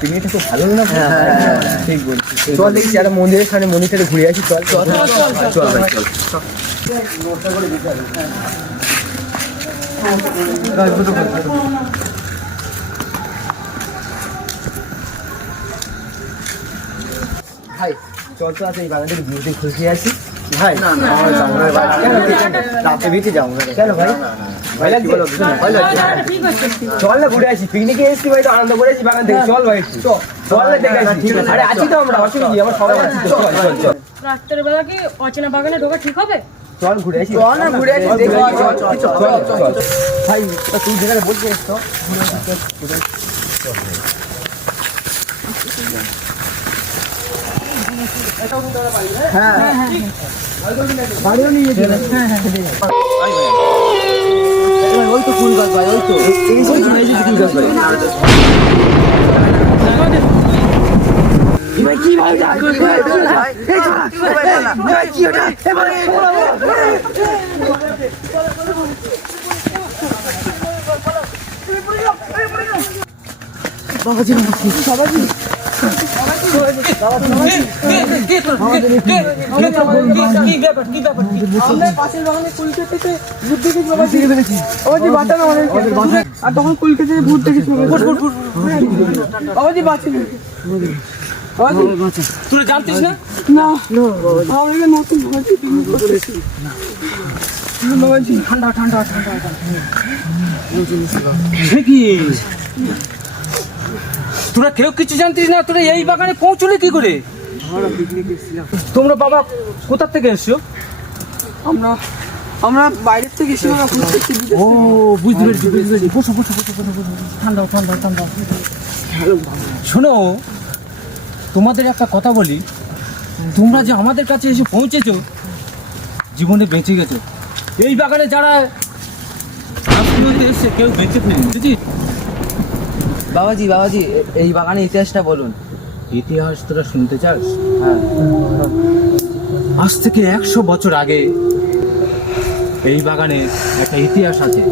পিকনিকটা খুব ভালো না? ঠিক বলছি। চল দেখছি একটা মন্দিরের সামনে মন্দিরটা ঘুরে আসি। চল চল চল ভাই চল। ভাই চল তো আছে এই বাগানের ভিউতে খুশি আছি ভাই। না না আমার যাবো না ভাই। কেন রাতে বিতে যাবো না? কেন ভাই? ভাই লাগছে ভাই লাগছে। চল না ঘুরে আসি, পিকনিকে এসেছি ভাই, তো আনন্দ করে আসি বাগান থেকে। চল ভাই চল না দেখে আসি। আরে আছি তো আমরা, অসুবিধা কি আমার সবাই আছি তো। চল চল চল। রাতের বেলা কি অচেনা বাগানে ঢোকা ঠিক হবে? চল ঘুরে আসি। চল না ঘুরে আসি দেখি। চল চল চল চল ভাই তুই যেখানে বলছিস তো ঘুরে আসি। চল ঘুরে আসি। হ্যাঁ হ্যাঁ বাড়িও নিয়ে যেতে। হ্যাঁ হ্যাঁ ওই তো ফুল গাছ ভাই, ওই তো এই ফুল গাছ ভাই। ভাই কি ভাই কি ওটা বাবাজি বাবাজি আর তখন কুল কেটে ভূত দেখেছি বাবাজি বাঁচি তুই জানতিস না? না আমাকে নতুন বাবাজি ঠান্ডা ঠান্ডা ঠান্ডা কি তোরা কেউ কিছু জানতিস না? তোরা এই বাগানে পৌঁছলি কি করে? তোমরা বাবা কোথা থেকে এসছো? আমরা বাইরের থেকে এসে ও বুঝতে পেরেছি বুঝতে পেরেছি। বসো বসো বসো বসো বসো। ঠান্ডা ঠান্ডা ঠান্ডা। শোনো, তোমাদের একটা কথা বলি, তোমরা যে আমাদের কাছে এসে পৌঁছেছো, জীবনে বেঁচে গেছো। এই বাগানে যারা এসছে কেউ বেঁচে ফেলেনি, বুঝেছিস? বাবাজি বাবাজি এই বাগানের ইতিহাসটা বলুন। ইতিহাস তোরা শুনতে চাস? হ্যাঁ আজ থেকে 100 বছর আগে এই বাগানে একটা ইতিহাস আছে।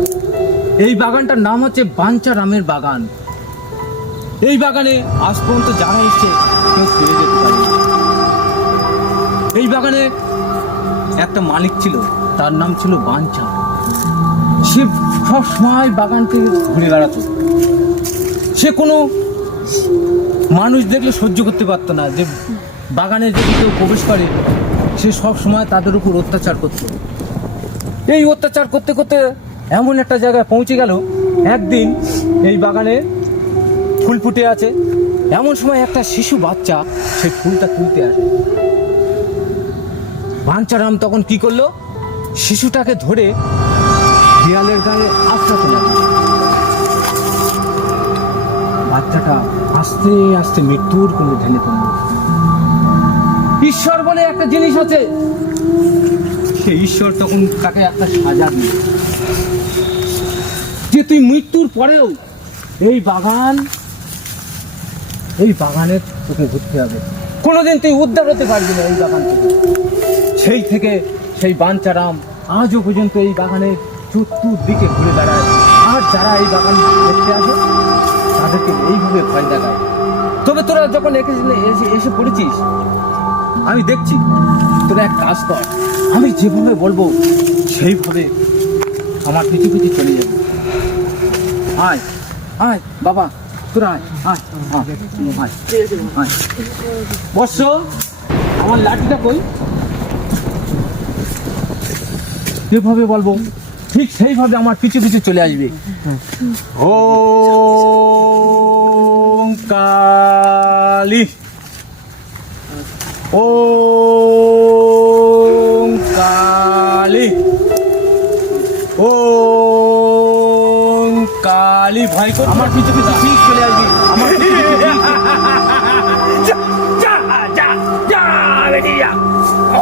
এই বাগানটার নাম হচ্ছে বাঞ্চারামের বাগান। এই বাগানে আজ পর্যন্ত যারা এসছে কেউ ফিরে যেতে পারে। এই বাগানে একটা মালিক ছিল, তার নাম ছিল বাঞ্চা। সে সব সময় বাগান থেকে ঘুরে বেড়াতো। সে কোনো মানুষ দেখলে সহ্য করতে পারতো না যে বাগানে যদি কেউ প্রবেশ করে। সে সব সময় তাদের উপর অত্যাচার করত। এই অত্যাচার করতে করতে এমন একটা জায়গায় পৌঁছে গেল, একদিন এই বাগানে ফুল ফুটে আছে, এমন সময় একটা শিশু বাচ্চা সেই ফুলটা তুলতে আসে। বাঞ্চারাম তখন কি করলো, শিশুটাকে ধরে দেয়ালের গায়ে আশ্রাতে লাগলো। বাচ্চাটা আস্তে আস্তে মৃত্যুর কোলে ঢেলে পড়ল। ঈশ্বর বলে একটা জিনিস আছে, সেই ঈশ্বর তখন তাকে একটা সাজা দিল যে তুই মৃত্যুর পরেও এই বাগানে তোকে ঘুরতে হবে, কোনোদিন তুই উদ্ধার হতে পারবি না এই বাগান থেকে। সেই থেকে সেই বাঞ্চারাম আজও পর্যন্ত এই বাগানে চতুর্দিকে ঘুরে বেড়ায়। আর যারা এই বাগান দেখতে আসে তাদেরকে এইভাবে ভয় দেখায়। তবে তোরা যখন এসে পড়েছিস, আমি দেখছি তোরা এক কাজ কর, আমি যেভাবে বলবো সেইভাবে আমার পিছু পিছু চলে যাবে। আয় আয় বাবা, তোরা আয় আয় আয় আয়। বর্ষ, আমার লাঠিটা কই? যেভাবে বলবো ঠিক সেইভাবে আমার পিছু পিছু চলে আসবে। ওম কালী, ওম কালী, ওম কালী। ভাই আমার পিছু পিছু ঠিক চলে আসবি। আমার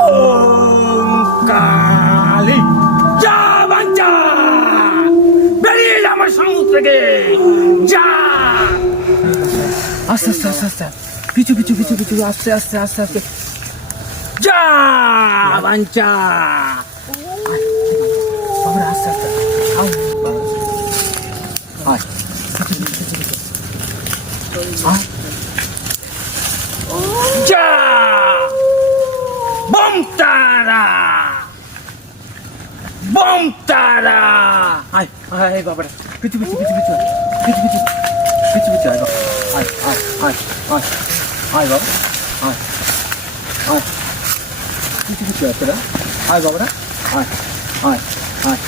ওম কালী, যা বাঞ্চা, বেরিয়ে যা আমার সমুদ্র থেকে, যা। আস্তে আস্তে আস্তে আস্তে পিছু পিছু পিছু পিছু আস্তে আস্তে আস্তে আস্তে যা বাঞ্চা। আস্তে আস্তে যা বম তারা বম তারা আয় আয় বাবারা কিছু কিছু কিছু কিছু কিছু কিছু কিছু কিছু আয় বাবা আয় আয় আয় আয় আয় বাবা আয় আয় কিছু কিছু আয় তোরা আয় বাবারা আয় আয় আয়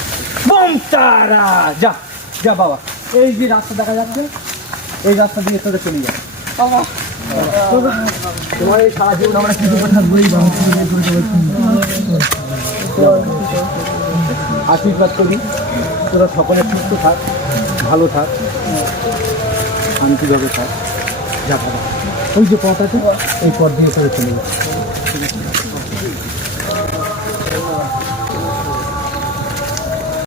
বম তারা যা যা বাবা এই যে রাস্তা দেখা যাচ্ছে এই রাস্তা দিয়ে তোরা চলে যা বাবা তোমার এই সারা জীবন আমরা কিছু কথা বলি বাবা আশীর্বাদ করি তোরা সকলে সুস্থ থাক ভালো থাক শান্তিভাবে থাক যা বাবা ওই যে পথ আছে এই পথ দিয়ে তোরা চলে যা